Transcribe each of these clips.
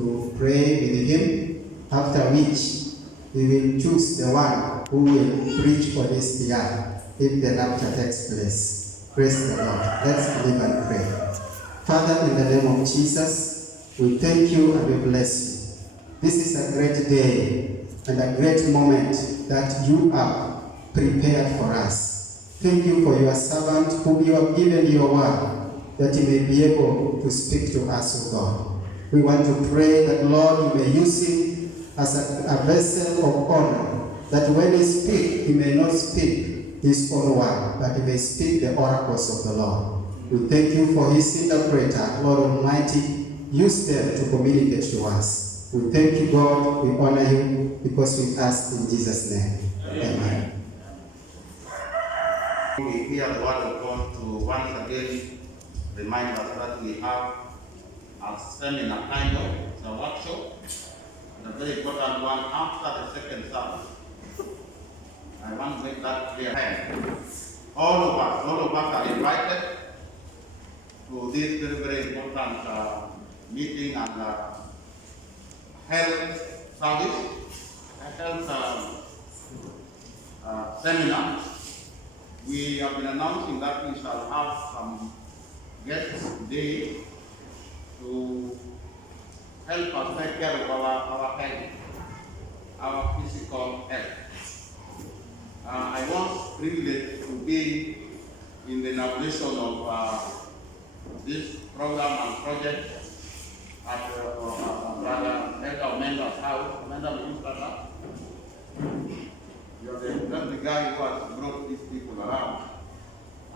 to pray with him, after which we will choose the one who will preach for this year if the rapture takes place. Praise the Lord. Let's believe and pray. Father, in the name of Jesus, we thank you and we bless you. This is a great day and a great moment that you have prepared for us. Thank you for your servant whom you have given your word, that he may be able to speak to us, O God. We want to pray that, Lord, you may use him as a vessel of honor, that when he speaks, he may not speak his own word, but he may speak the oracles of the Lord. We thank you for his interpreter, Lord Almighty. Use them to communicate to us. We thank you, God. We honor you because we ask in Jesus' name. Amen. We hear the word of God to once again remind us that we have a seminar kind of, it's a workshop, and a very important one after the second service. I want to make that clear. All of us are invited to this very, very important meeting and health service, seminar. We have been announcing that we shall have some guests today to help us take care of our health, our physical health. I was privileged to be in the inauguration of this program and project at Brother Edgar Menda's house, Menda Minister. You're not the guy who has brought these people around,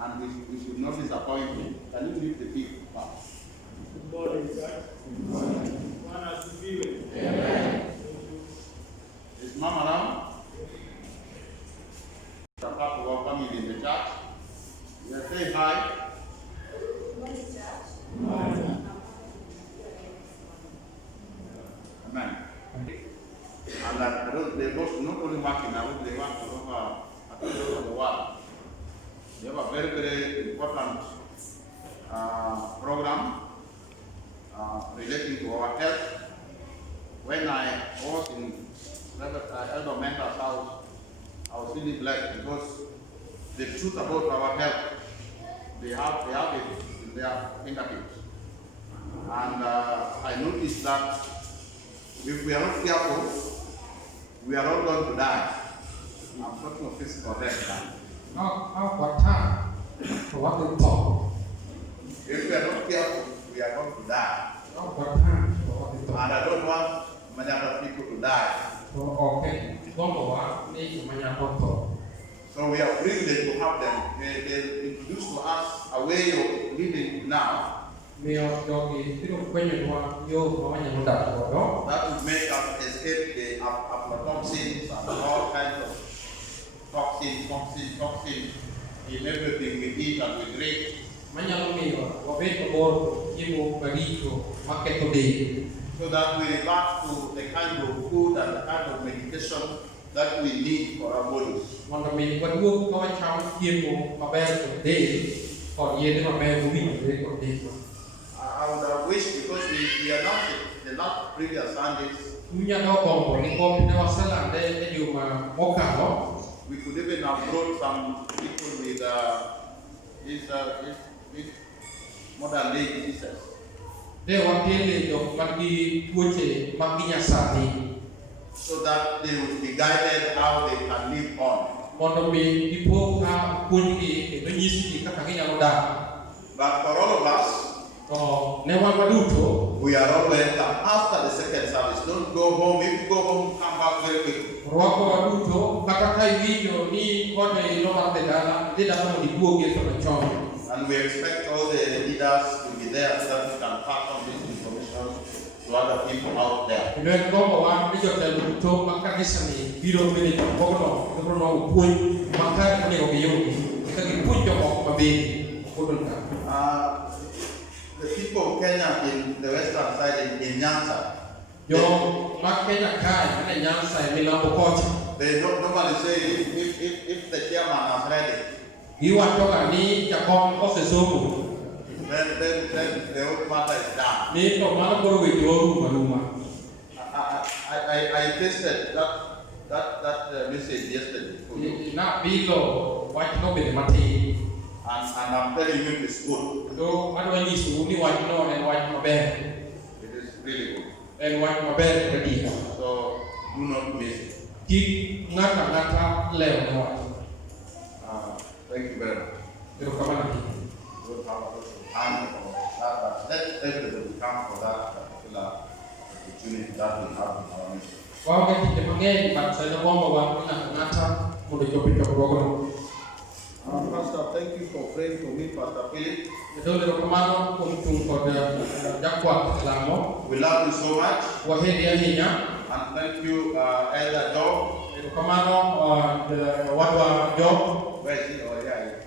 and we should not disappoint him. Can you leave the people first? Good morning, sir. Good morning. One has to be with. Amen. Is Mom around? The part of our family in the church. You say hi. Good morning, church. Good morning. Amen. And that they both not only work in Abu, they work all over the world. They have a very, very important program relating to our health. When I was in Elder Menda's house, I was really blessed because the truth about our health, they have it in their fingertips. And I noticed that if we are not careful, we are all going to die. I'm talking of physical death now. How about time? For what they talk? If we are not careful, we are going to die. How about time? For what they And talk? I don't want many other people to die. Okay, don't go on. Need to talk. So we are privileged to have them. They introduce to us a way of living now Mio yogi tiru kwenye kwa yo mawanya muda kwa that would make us escape the aflatoxins and all kinds of toxins in everything we eat and we drink. Manya mio wabeko bor yimu bariko maketo de. So that we revert to the kind of food and the kind of medication that we need for our bodies. Wanda mi wadwo kwa chao yimu mabel de or yede mabel wumi ko de. I would have wished, because we announced it the last previous Sundays, Punya do bombo ni ko ne wasala de yu ma moka no. we could even have brought some people with these modern day diseases. De wakile do magi puche maginya sani. So that they would be guided how they can live on. Mondo mi dipo ka punki do nyisi ka kaginya roda. But for all of us, Ne wan maduto we are all welcome after the second service. Don't go home. If you go home, come back very quickly. rwako maduto kata kai winjo ni kode no mar dala de da mo di buoge to chon. And we expect all the leaders to be there so that we can pass on this information to other people out there. Ne ko mo wan ni jo tel to makanisa ni biro mene ko no puin makar ni ko yo ka ki puin jo ko mabe ko don ka. The people of Kenya in the western side in Nyanza, Yo Kenya kai na Nyanza milambo kocha. they don't normally say if the chairman has read it. Iwa toka ni jakom ko se somo. When then the whole matter is done. Ni to mana ko we do rumah. I tasted that message yesterday for you. Na bilo wajib no be mati. And I'm telling you it's good. Do ada ni su ni wajib no and wajib mabe. It is really good. And wajib mabe tadi. So do not miss it. Ki ngata leo no. Thank you very much. Pero kapan lagi? Don't have a lot of time for that, but let everybody come for that particular opportunity that we have in our mission. Wao kan tidak mengenai bangsa yang mau bawa ngata mudah jopit ke program. Pastor, thank you for praying for me, Pastor Philip. Itu dari kemana untuk pada jakwa selama. We love you so much. Wahai dia hinya. And thank you, Elder Job. Itu kemana wadwa job. Where is he? Oh, yeah.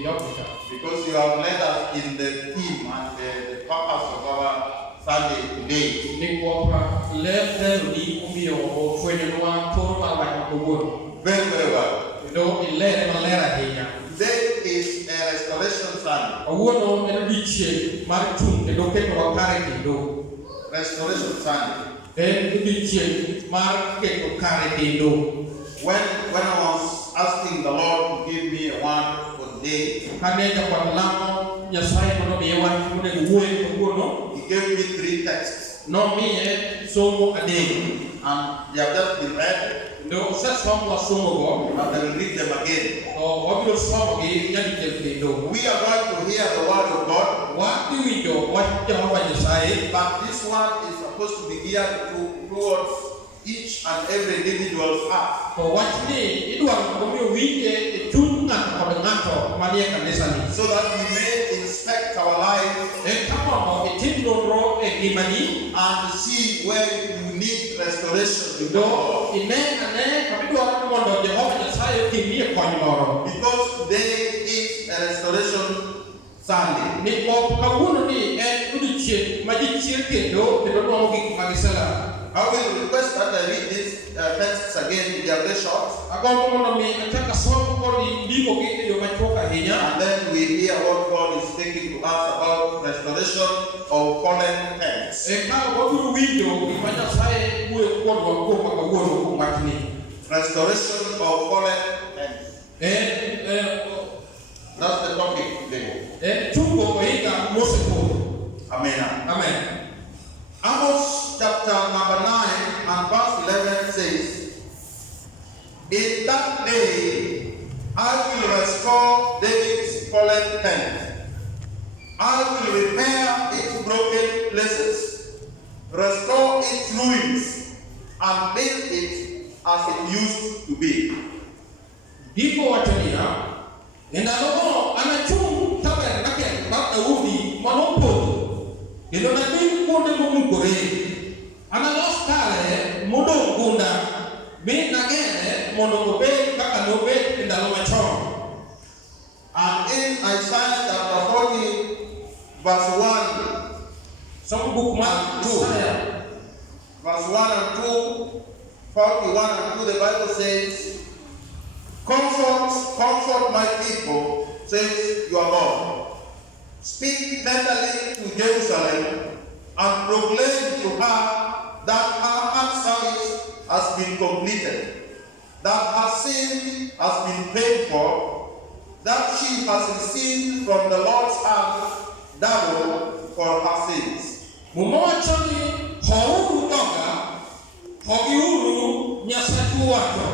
Job kita. Because you have led us in the theme and the purpose of our Sunday today. Ni kuapa left di umio o fue nua toro para kubur. Very, very well. Itu ilere malera hinya. Today is a restoration Sunday. Awuno eno diche marchung edo keto kare kido. Restoration Sunday. Eno diche mar keto kare kido. When I was asking the Lord to give me a word for the day, Kane japan lamo nyasai kono mewan kune uwe kuno. He gave me 3 texts. No mi somo ade. And they have just been read. No sa somo somo go. And I will read them again. O obio somo gi yani kido. We are going to hear the word of God. What do we do? What Jehovah Yesai? But this one is supposed to be geared towards each and every individual's heart. So what ni itu ang kami wije tungan pada ngato mania kanisa ni. So that we may inspect our life Kama mo itin ro gimani and see where you need restoration. do ine kami do ang mondo Jehovah Yesai kimi konloro. Because today is a restoration Sunday. Ni ko kawuno ni udiche maji chirke do no gi magisala. I will request that I read these texts again. They are very short. Agora mo mi ataka somo ko ni ligo gi yo machoka hinya. And then we hear what God is speaking to us about restoration of fallen things. Kama waburu window ifanya sai kuwe kwa kwa kawuno ko matini. Restoration of fallen things. That's the topic today. Chungo oiga moseko. Amen. Amen. Amos chapter number 9 and verse 11 says, "In that day I will restore David's fallen tent. I will repair its broken places, restore its ruins, and build it as it used to be." Ndipo watania endalogo anachung taber nake ba Daudi manompo. Ilo na bin kunde mumukore. Analos kale modong gunda. Bin nagene monogobe kaka nobe endalo machon. And in Isiah chapter 40 verse 1, Some book man Isiah. verse 1 and 2, 41 and 2, the Bible says, Comfort my people, says your Lord. Speak tenderly to Jerusalem and proclaim to her that her heart service has been completed, that her sin has been paid for, that she has received from the Lord's hand double for her sins. Mumawachani horu toga hogiuru nyasatu wato.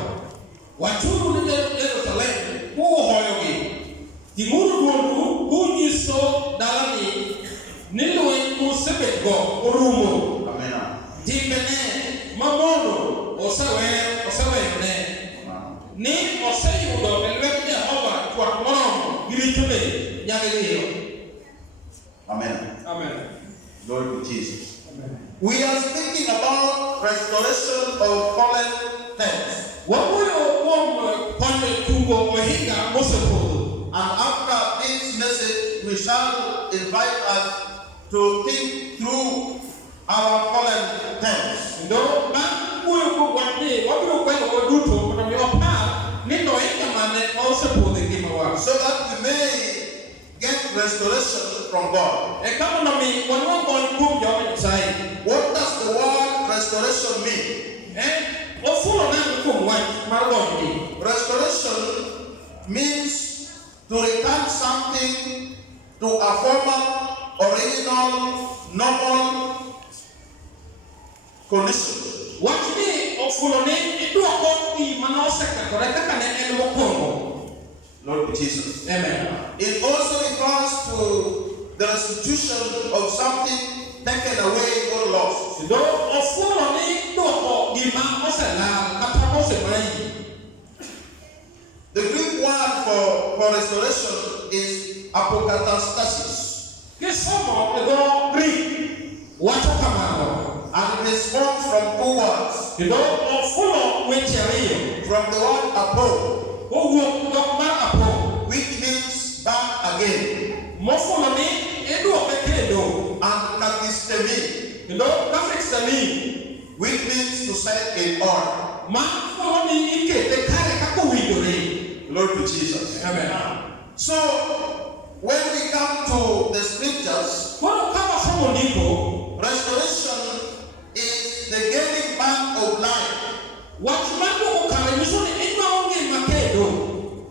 Wachuru ni Jerusalem hoyogi. Timuru gondu kunyiso dalani nilwe musebet go orumo. Amen. Timbene mamono osawe ne. Ni osayudo elwek Jehova kwa mono girichube nyageliyo. Amen. Amen. Glory to Jesus. Amen. We are speaking about restoration of fallen things. Wabuyo konye tungo mahinga mosepo. And after this message, we shall invite us to think through our fallen things. Ndo bangu ko wande wabuyo kwa waduto na miopa nino inga mane mosepo de gimawa. So that we may get restoration from God. E kama na mi wanu ko kum jo mi sai. What does the word restoration mean? O fulo na kum wa margo ni. Restoration means to return something to a former, original, normal condition. What ni o fulo ni do ko ki manose ka koreka ka ne en mo ko. Lord Jesus. Amen. It also refers to the restitution of something taken away or lost. Do o fulo ni do ko gi ma mo se la ka ta mo se mai. The Greek word for restoration is apokatastasis. Que somo do Greek. Wacho kamano. And it is formed from two words. Do o fulo wecherio. From the word apo, which means back again, and kakistemi, which means to set in order. Lord to Jesus. Amen. So, when we come to the scriptures, restoration is the gaining back of life.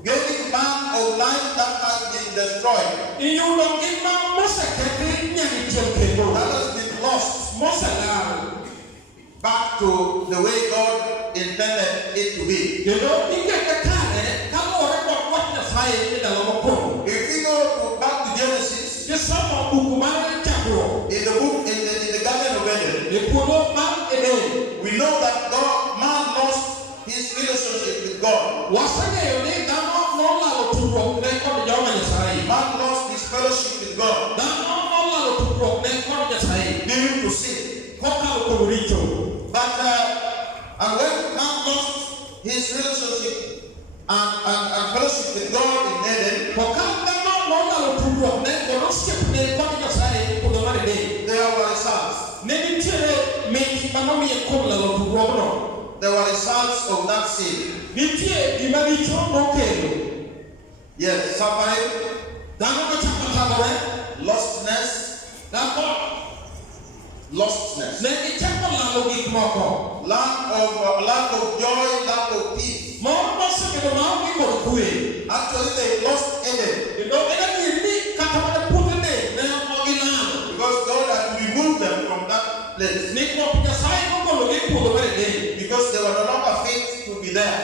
Getting back of life that has been destroyed, that has been lost, back to the way God intended it to be. If we go back to Genesis, in the Garden of Eden, we know that man lost his relationship with God. Man lost his fellowship with God, leading to sin. But and when man lost his relationship and fellowship with God in Eden, there were results. There were results of that sin. Yes, suffering, lostness, lack of joy, lack of peace. Actually, they lost Eden because God had removed them from that place because they were no longer fit to be there.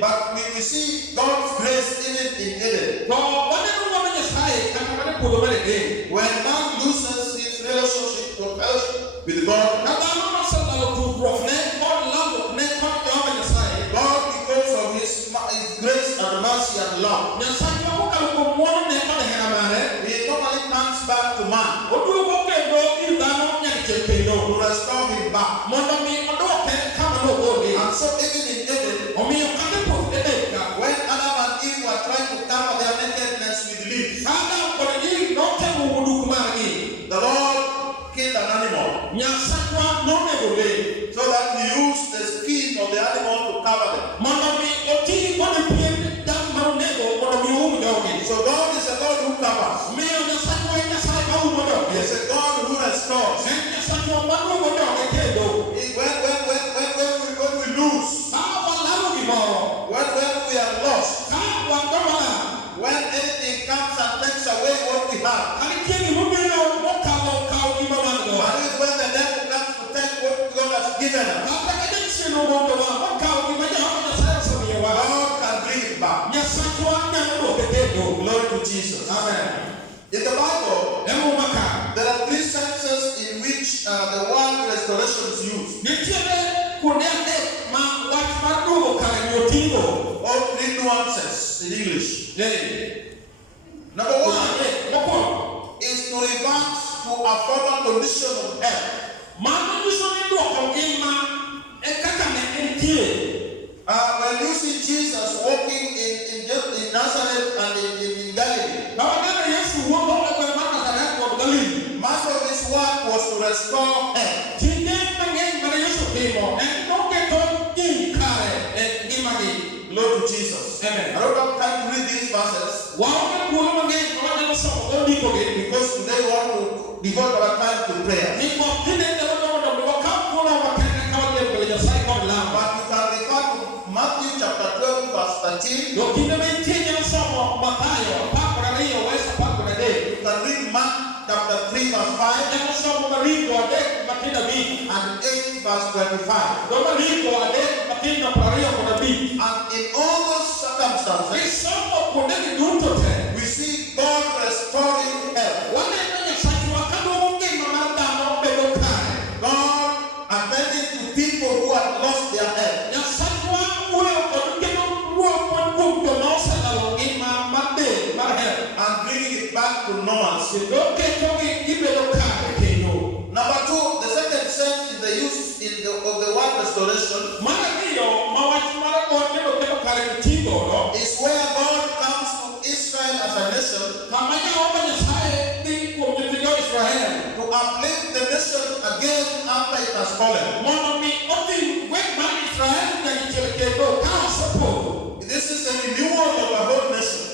But we see God's grace even in Eden. When man loses his relationship or fellowship with God, God, because of his grace and mercy and love, he normally comes back to man to restore him back. And so even in Eden, when Adam and Eve were trying to cover their nakedness with leaves, the Lord killed an animal so that he used the skin of the animal to cover them. So God is a God who covers. He is a God who restores. When we lose, when we are lost, when anything comes and takes away what we have, and when the devil comes to take what God has given us, God can bring it back. Glory to Jesus. Amen. In the Bible, there are three senses in which the word restoration is used. All three nuances in English. Number one is to revert to a former condition of health. When you see Jesus walking in Nazareth and in Galilee, much of his work was to restore health. Lord to Jesus. Amen. I don't have time to read because today we want to devote our time to prayer. But you can refer to Matthew chapter 12 verse 13. You can read Mark chapter 3 verse 5 and 8 verse 25. And in all those circumstances, we see God restoring health. God attending to people who had lost their health. And bringing it back to normalcy. Number two, the second sense is the use of the word restoration. Is where God comes to Israel as a nation to uplift the nation again after it has fallen. This is a renewal of the whole nation.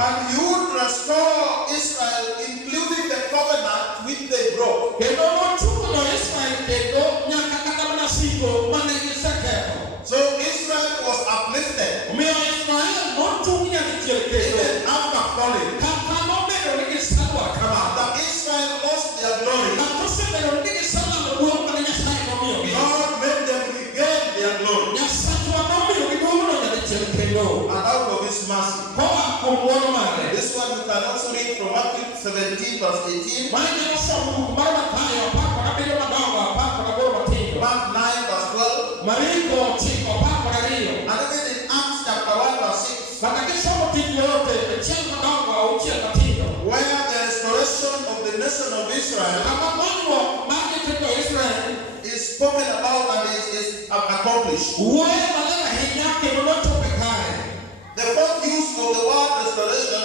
And you would restore Israel, including the covenant which they broke. So Israel was uplifted even after falling. After Israel lost their glory, God made them regain their glory. And out of His mercy. This one you can also read from Matthew 17 verse 18. Mark 9 verse 12. And even in Acts chapter 1 verse 6. Where the restoration of the nation of Israel is spoken about and is accomplished. The fourth use of the word restoration,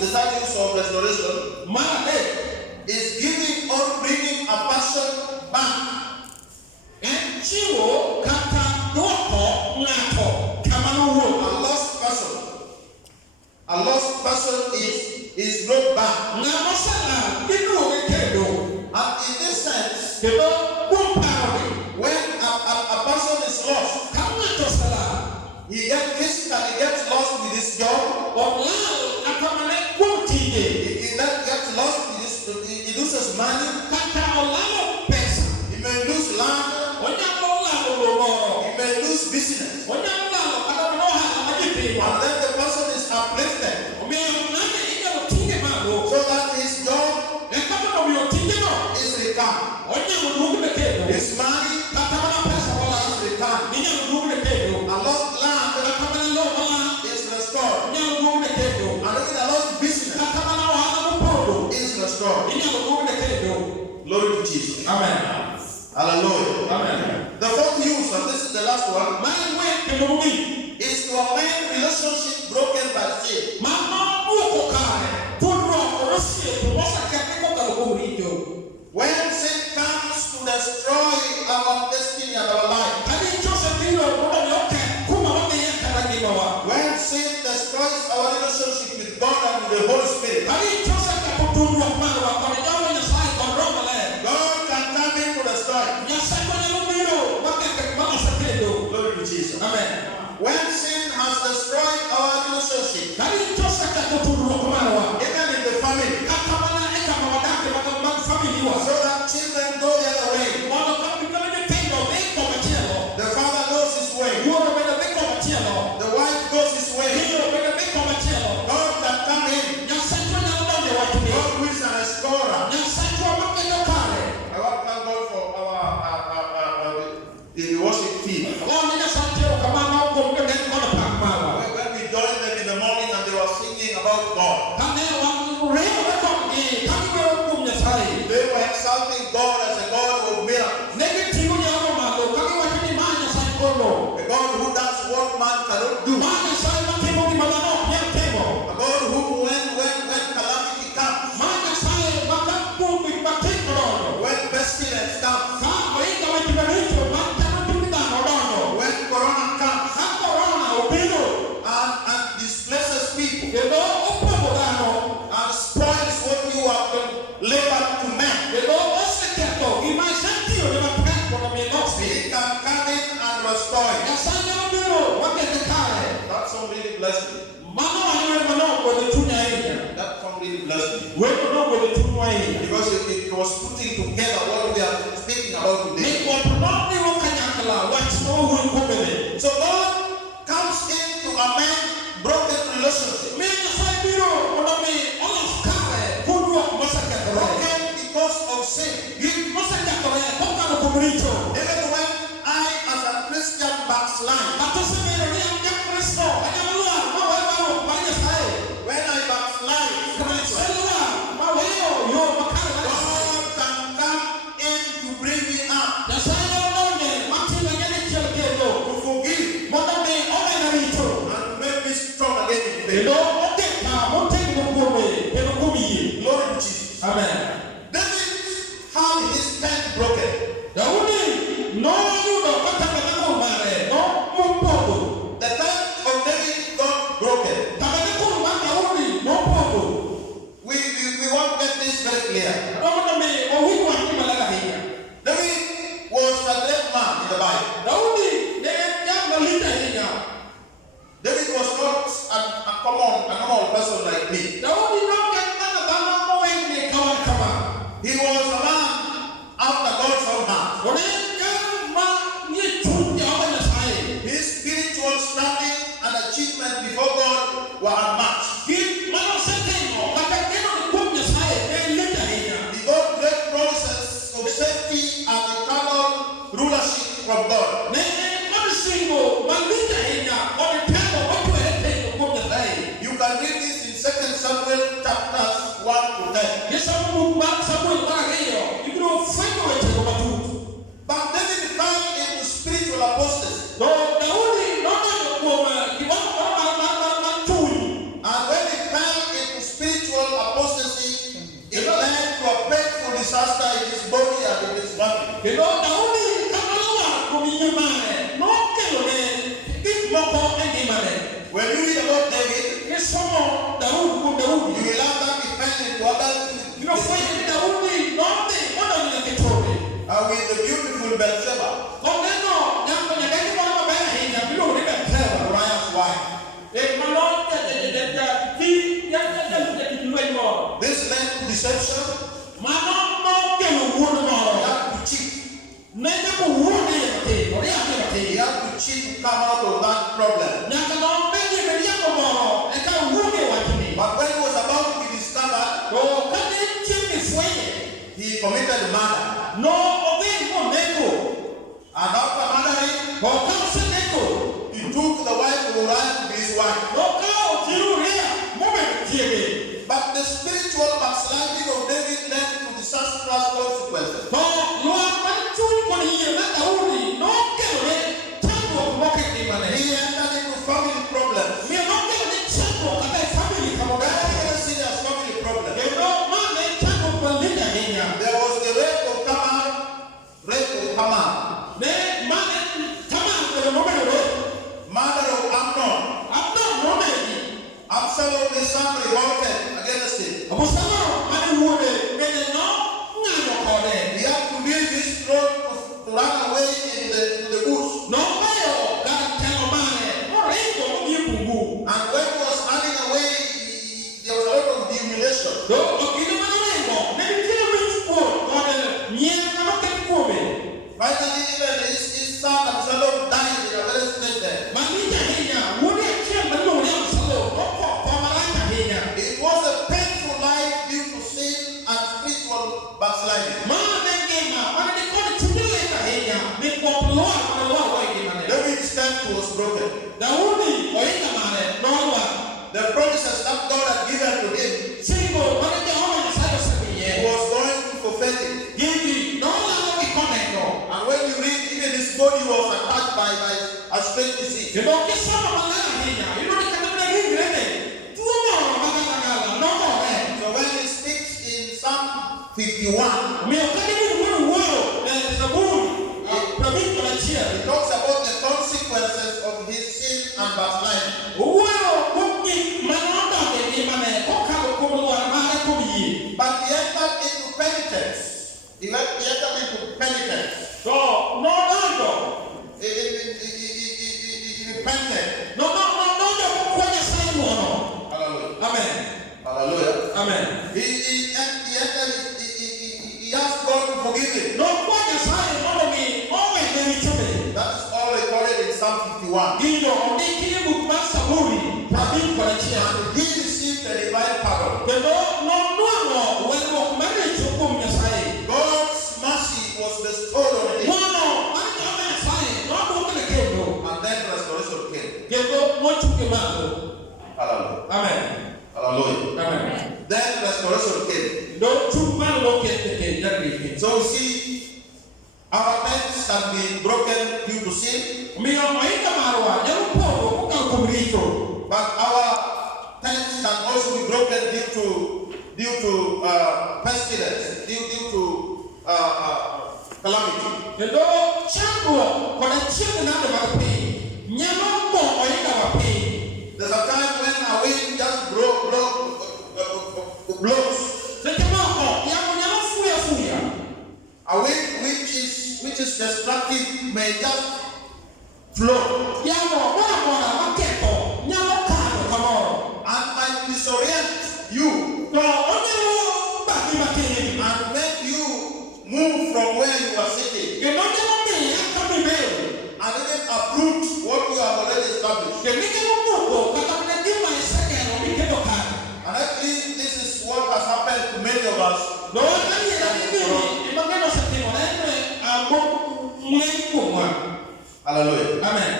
the third use of restoration is giving or bringing a person back. A lost person is brought back. And in this sense, when a person is lost, he physically gets lost with his job. He gets lost with he loses money. He may lose land. He may lose business. And then the person is uplifted so that his job is returned. His money is returned. A lost land is restored. And even a lost business is restored. Glory to Jesus. Amen. Hallelujah. Amen. The fourth use, and this is the last one, is to amend relationship broken by sin. When sin comes to destroy our destiny and our life. When sin destroys our relationship with God and with the Holy Spirit. God can come in to destroy. Glory to Jesus. Amen. When sin has destroyed our relationship, even in the family, so that children go the other way. The father goes his way. The wife goes his way. God can come in. God who is a restorer. I want to thank God for the worship team. When we joined them in the morning and they were singing about God. They were exalting God as a God of miracles. A God who does what man cannot do. A God who when calamity comes, when pestilence comes, when blessed me. That song really blessed me. Because it was putting together what we are speaking about today. So God comes into a man's broken relationship. Broken because of sin. Even when I, as a Christian, backslide. When I backslide, God can come in to bring me up. To forgive. And to make me strong again in faith. Glory to Jesus. Amen. David had his tent broken. The tent of David got broken. We want to get this very clear. David was a great man in the Bible. David was not a normal person like me. He was a man after God's own heart. His spiritual standing and achievement before God were unmatched. He got great promises of safety and eternal rulership from God. You can read this in 2 Samuel chapters 1 to 10. But David fell into spiritual apostasy. And when he fell into spiritual apostasy, it led to a painful disaster in his body and in his family. When you read about David, you will learn that he fell into other things. With the beautiful Bathsheba, Uriah's wife. This led to deception. He had to cheat to come out of that problem. But when he was about to be discovered, he committed murder. And after murdering, he took the wife of Uriah to be his wife. But the spiritual backsliding of David led to disastrous consequences. He entered into family problems. Very serious family problems. There was the rape of Tamar. Murder of Amnon. Absalom, his son, revolted against him. He had to leave his throne to run away into the bush. And when he was running away, there was a lot of humiliation. Finally, even his son Absalom died in a very strange death. It was a painful life due to sin and spiritual backsliding. David's tent was broken. The promises that God had given to him, he was going to fulfill it. And when you read, even his body was attacked by a strange disease. So when he speaks in Psalm 51, he talks about the consequences of his sin and backsliding. But he entered into penitence. He entered into penitence. He repented. He asked God to forgive him. That is all recorded in Psalm 51. And he received the divine pardon. God's mercy was bestowed on him. And then restoration came. Hallelujah. Amen. Hallelujah. Amen. Then restoration came. So you see, our tents have been broken due to sin. But our tents can also be broken due to pestilence, due to calamity. There's a time when a wind just blows. A wind which is destructive may just flow and might disorient you and make you move from where you are sitting and even uproot what you have already established. And I believe this is what has happened to many of us. Hallelujah. Amen.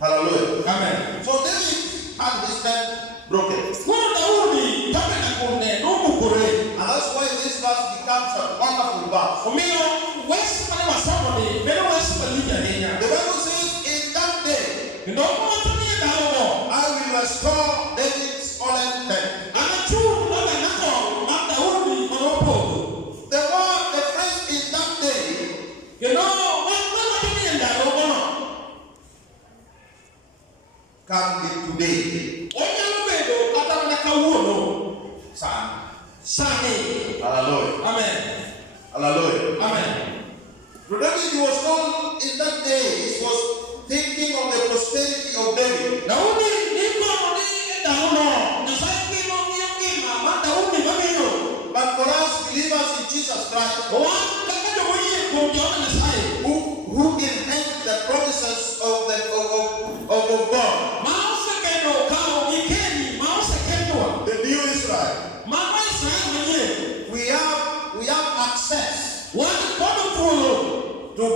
Hallelujah. Amen. So David had his tent broken. And that's why this verse becomes a wonderful verse. The Bible says, in that day, I will restore David's fallen tent. The phrase in that day can be today. Hallelujah. Amen. Hallelujah. Amen. So David was told in that day, he was thinking of the prosperity of David. But for us believers in Jesus Christ, who inherit the promises of God, the new Israel, we have access to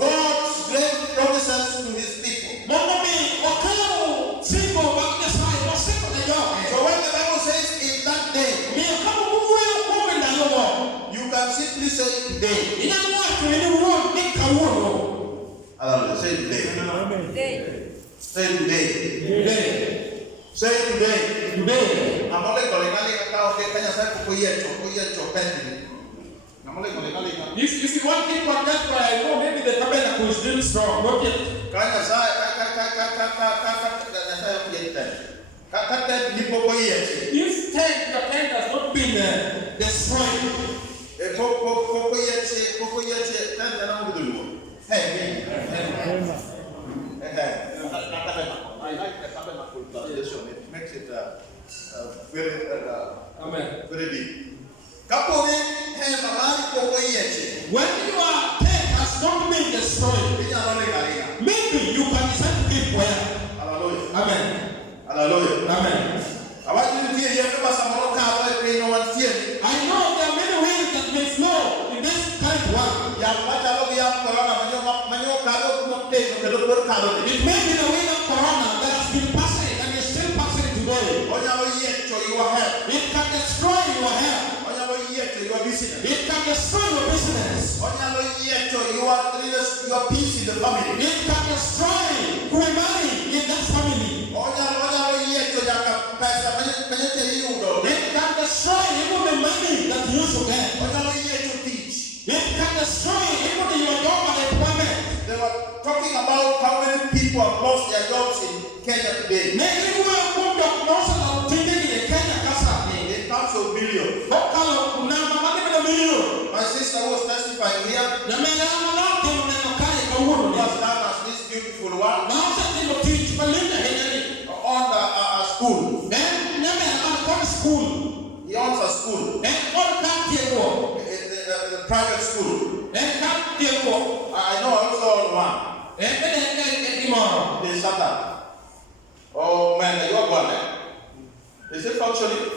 God's great promises to his people. So when the Bible says in that day, you can simply say today. Say today. Say today. Say today. I'm only going to If you want people just by, I know maybe the tabernacle is still strong, not yet. If your tent has not been destroyed, I like the tabernacle translation. It makes it very deep. when your tent has not been destroyed, maybe you can decide to live where. Hallelujah. Amen. Hallelujah. Amen. I want you to hear I know there are many ways that may flow in this kind of world. It may be the way of Corona that has been passing and is still passing today. It can destroy your health. It can destroy your business. Your peace in the family. It can destroy your money in that family. It can destroy even the money that you should get. It can destroy even your job and employment. They were talking about how many people have lost their jobs in Kenya today. It comes to billions. My sister was testifying here. Was done as this beautiful one on a school. He owns a school. private school. I know I also one. They shut up. Oh man, you are one. Is it functioning?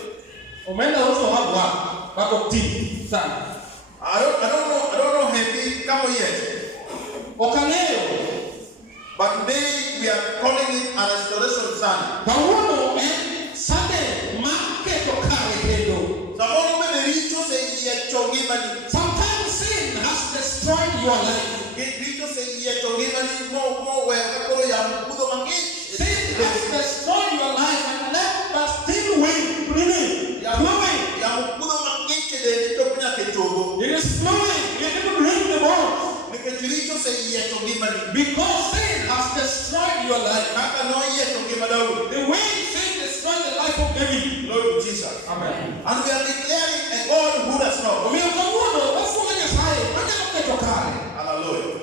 I don't know heavy come yet. But today we are calling it a restoration Sunday. Sometimes sin has destroyed your life. Sin has destroyed your life and left us still flowing. It is flowing. You didn't bring the ball. Because sin has destroyed your life. The way sin destroyed the life of David. Lord Jesus. Amen. And we are declaring a God who does not. Hallelujah.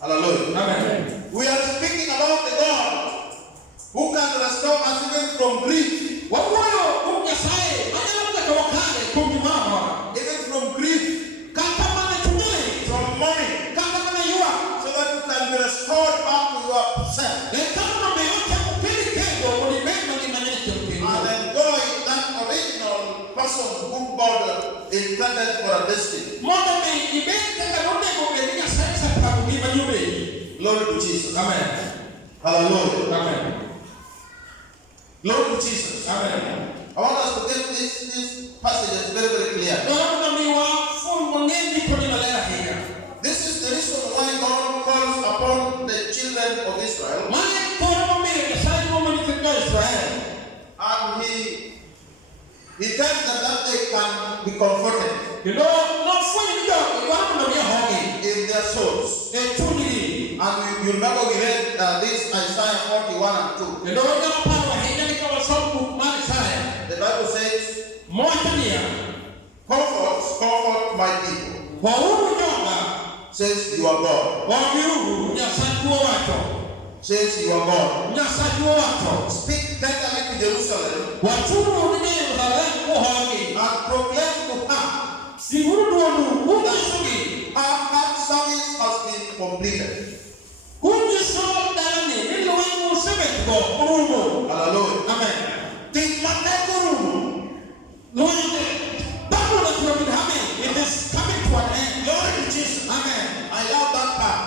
Hallelujah. Amen. We are speaking about the God who can restore us even from grief. Even from grief. From mourning. So that you can be restored back to yourself. And enjoy that original person whom God intended for a destiny. Glory to Jesus. Amen. Hallelujah. Amen. Glory to Jesus. Amen. I want us to get this passage very, very clear. This is the reason why God calls upon the children of Israel. And he tells them that they can be comforted in their souls. And you remember we read this Isiah 41 and 2. The Bible says, comfort my people. Says you are God. Says you are God. Speak tenderly to Jerusalem and proclaim to her that service has been completed. Hallelujah. Amen. It is coming to an end. Glory to Jesus. Amen. I love that part.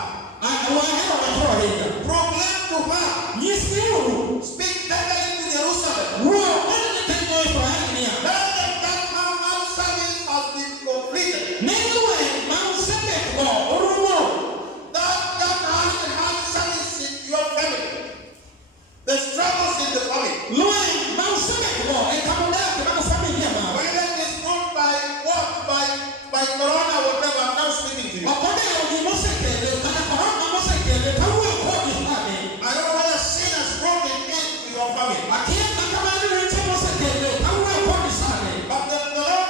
Proclaim to her. Speak tenderly to Jerusalem. That her service has been completed. That has service in your family. The struggles in the family. Whether it's not by what, by corona, whatever, I'm now speaking to you. I don't know whether sin has broken into your family. But the Lord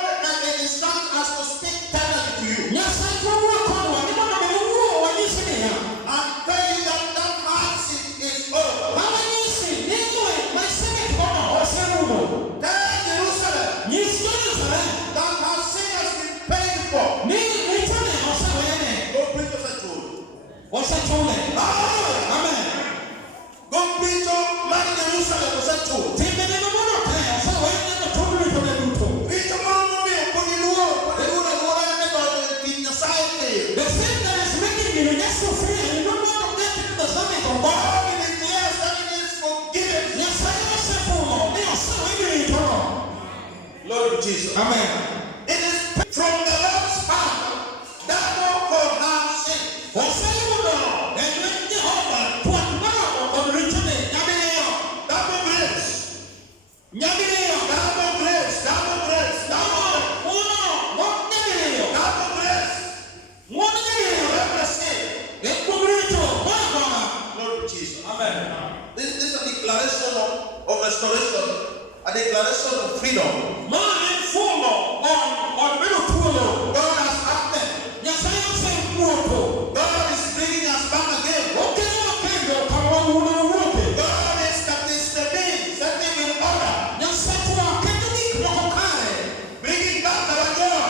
instructs us to speak tenderly to you. And tell you that hardship is over. Tell Jerusalem that her sin has been paid for. Go preach us a truth. Amen. Go preach on man Jerusalem was a truth. Preach on me, put in the world, put in the world, in the society. The sin that is making you just so free, you don't want to get into the stomach of God. God declares that it is forgiven. Yes, I am sinful. They are so angry. Lord Jesus. Amen. It is from the Lord's hand that no God has sin. Double grace. Double grace. Double grace. Double grace. Whatever sin. Lord Jesus. Amen. This is a declaration of restoration, a declaration of freedom. God has acted. God is bringing us back again. God is setting in order, bringing back our joy.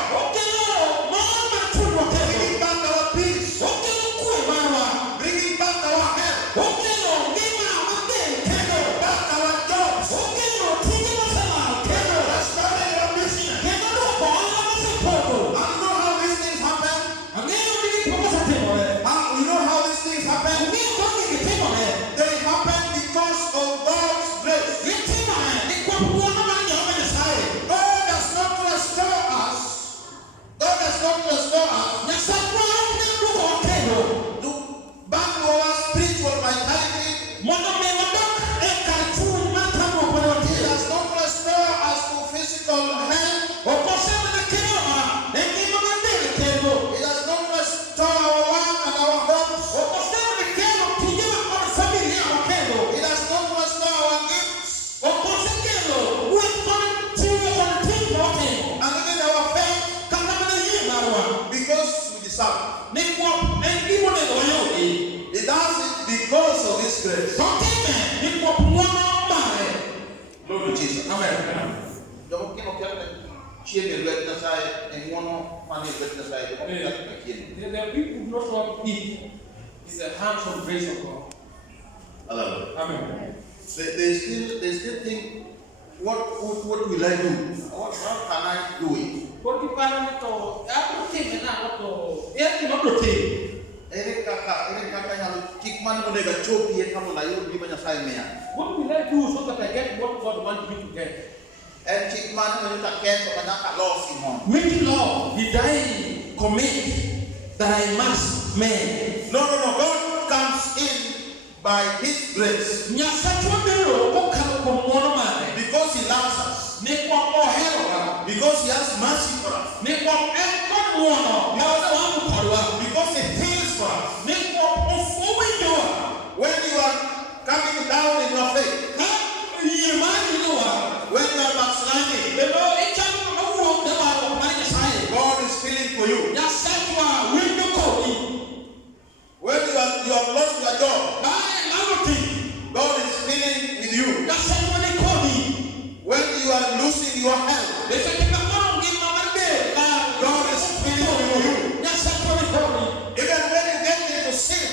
Lord Jesus. Amen. Don't give up your chin and let the side and one money let the side. There are people who do not want to eat. It's the hands-on grace of God. Hallelujah. Amen. They still think, what will I do? How can I do it? What you can do? Everything and not to take. Ini kakak yang kikman mereka cobi yang kamu layu di banyak saya mea. What will I do so that I get what God wants me to get? Kikman mereka ken banyak kak law simon. Which law did I commit that I must make? No. God comes in by His grace. Because He loves us. Because He has mercy for us. Because He heals for us. When you are coming down in your faith, when you are backsliding, God is feeling for you. When you have lost your job, God is feeling with you. When you are losing your health, God is feeling for you. Even when you get into sin,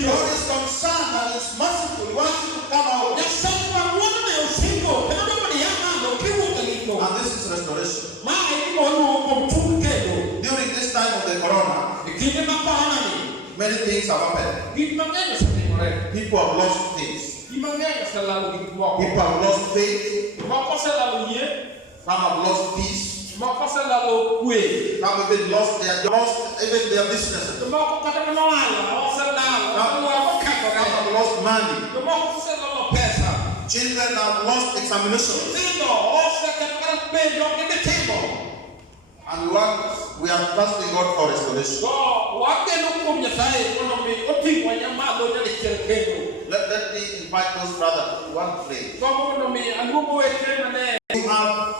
God is concerned and is merciful. He wants you to come out. And this is restoration. During this time of the corona, many things have happened. People have lost things. People have lost faith. Some have lost peace. Some have even lost their jobs, even their businesses. Some have lost money. Children have lost examinations. And we are trusting God for restoration. Let me invite those brothers to one place. You have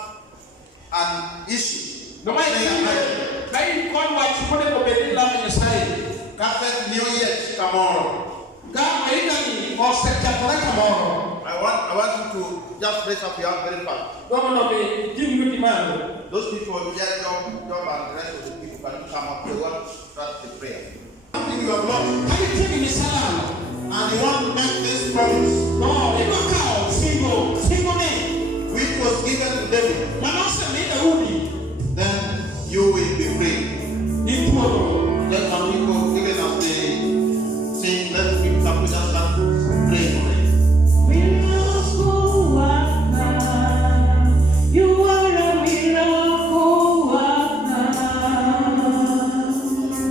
an issue. Captain New Year tomorrow. I want you to just raise up your hand very fast. Those people who get job and the rest of the people can come up. They want to start the prayer. Something you have lost. And you want to make this promise. Which was given to David. Then you will be free. Let some people, even as they sing, let people just start praying for it. You are a miracle worker.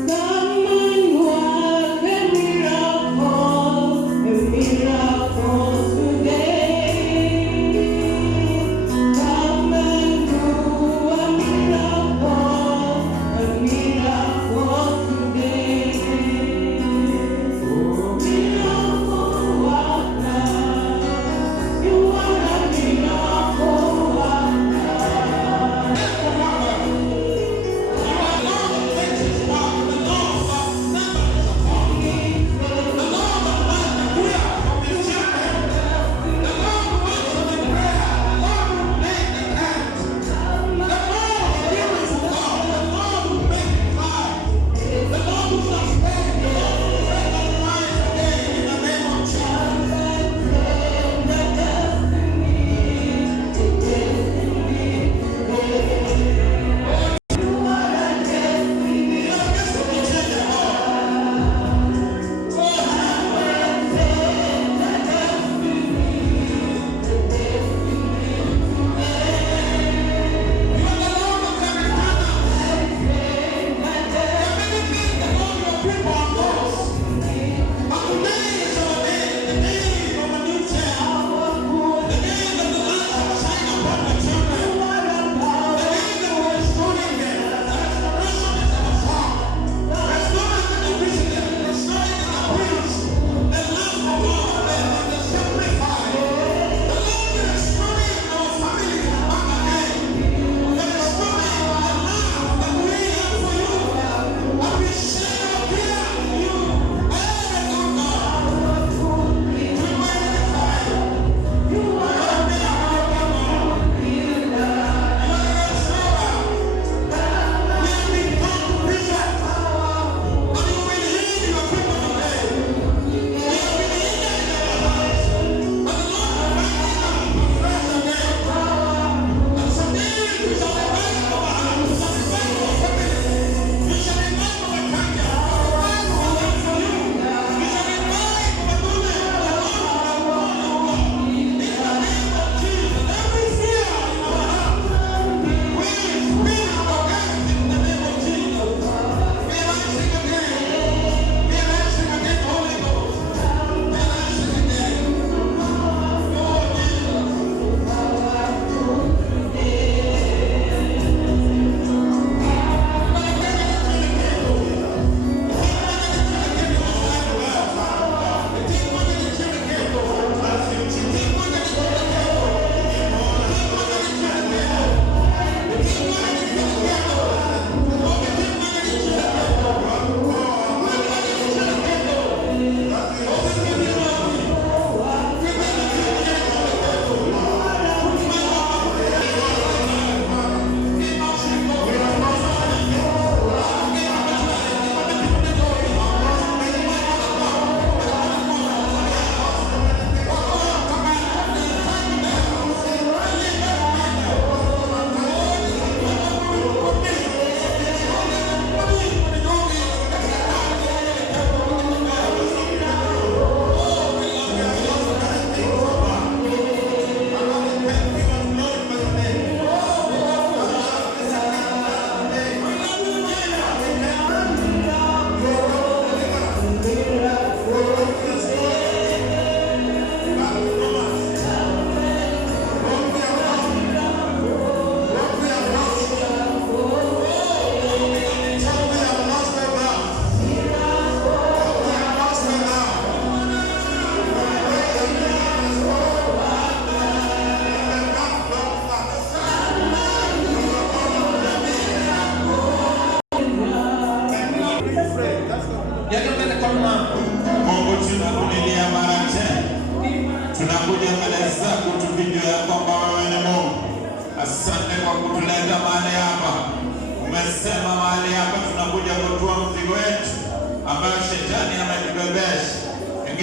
Come and work a miracle.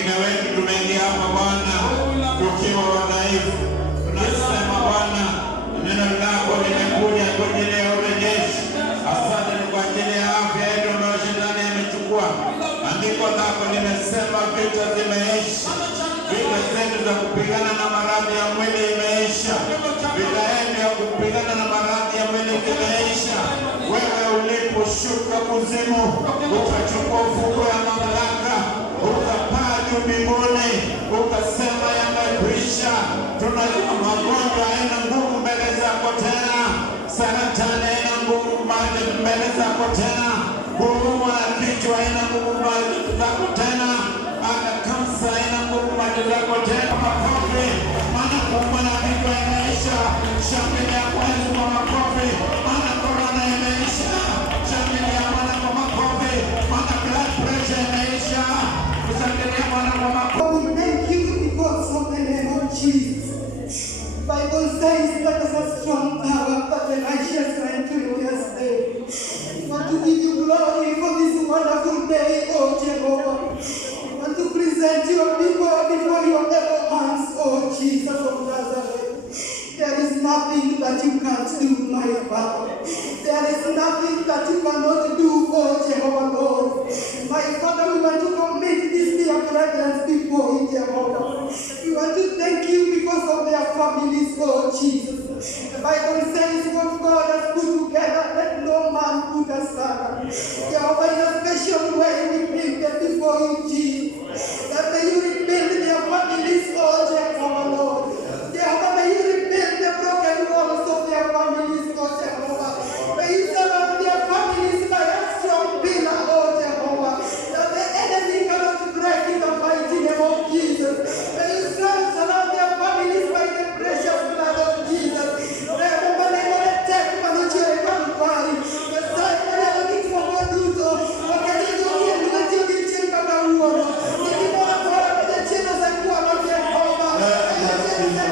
Wengine wetu tumeingia hapa Bwana tukiwa wadhaifu. Tunasema Bwana, neno lako limekuja kwa ajili ya urejesho. Asante kwa ajili ya afya yetu ambayo shetani amechukua. Andiko lako limesema vita zimeisha. Vita zetu za kupigana na maradhi ya mwili imeisha. Vita yetu ya kupigana na maradhi ya mwili imeisha. Wewe uliposhuka kuzimu, ukachukua ufunguo ya mamlaka, ukapaa juu mbinguni, ukasema yamekwisha. Tunajua magonjwa haina nguvu mbele zako tena. Saratani haina nguvu mbele zako tena. Kuumwa na kichwa haina nguvu mbele zako tena. Hata kansa haina nguvu mbele zako tena. Makofi, maana kuumwa na kichwa imeisha. Shangilia kwa Yesu kwa makofi, maana korona imeisha. Shangilia Bwana kwa makofi, maana blood pressure imeisha. Shangilia Bwana kwa makofi. We thank you because of the name of Jesus. Bible says that is a strong power, but the righteous run to it are saved. We want to give you glory for this wonderful day, oh Jehovah. We want to present your people before your ever hands, oh Jesus of Nazareth. There is nothing that you can't do, my Father. There is nothing that you cannot do, oh Jehovah Lord. My Father, we want to commit this day of reverence before you, Jehovah. We want to thank you because of their families, oh Jesus. The Bible says what God has put together, let no man put asunder. Jehovah, in a special way, we bring them before you, Jesus. That may you rebuild their families, oh Jehovah Lord. Jehovah, may you rebuild the broken walls of their families, oh Jehovah. May you surround their families by a strong pillar, oh Jehovah, that the enemy cannot break in the mighty name of Jesus. May you surround their families by the precious blood of Jesus. Jehovah, may you attack Manuchere Kampari. The side of the king for Moduto. Okay, you don't get to the chin of the world. If you want to follow the chin of the world of Jehovah,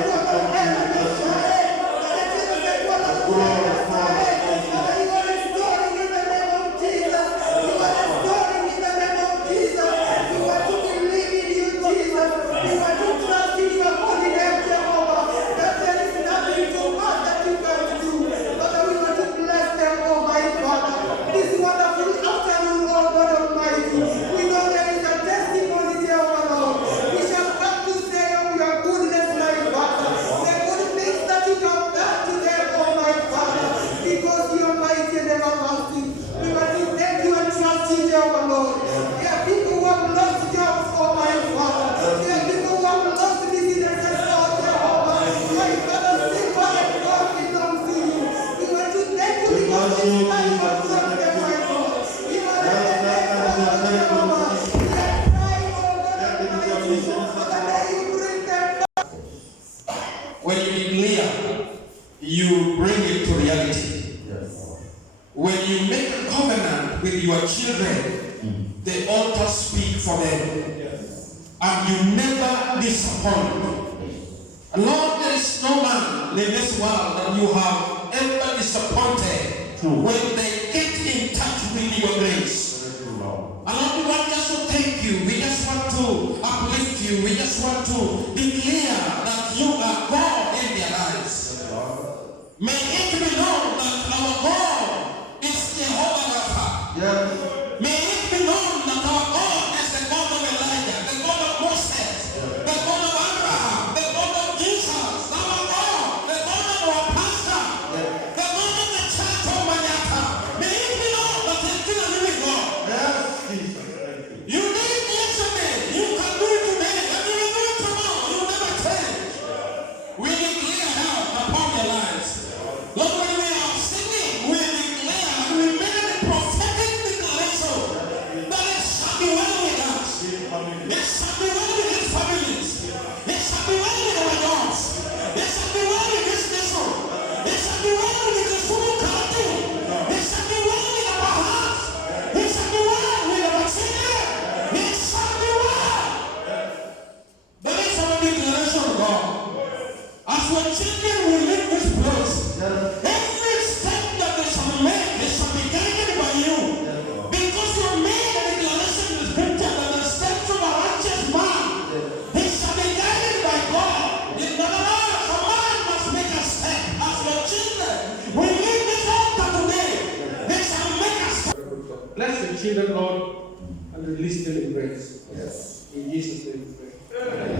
when you declare, you bring it to reality. When you make a covenant with your children, the altar speak for them. And you never disappoint. Lord, there is no man in this world that you have ever disappointed when they get in touch with your grace. And Lord, we want just to thank you. We just want to uplift you. We just want to declare that you are God in their lives. May it be known that our God is Jehovah Rapha. May it be known that our God is the God of Elijah, the God of Moses, the God of Abraham, the God of Jesus, our God, the God of our pastor, the God of the church of Manyata. May it be known that He is still a living God. You did it yesterday, you can do it today, and you will do it tomorrow. children, Lord, and release them in grace. Yes. In Jesus' name we pray.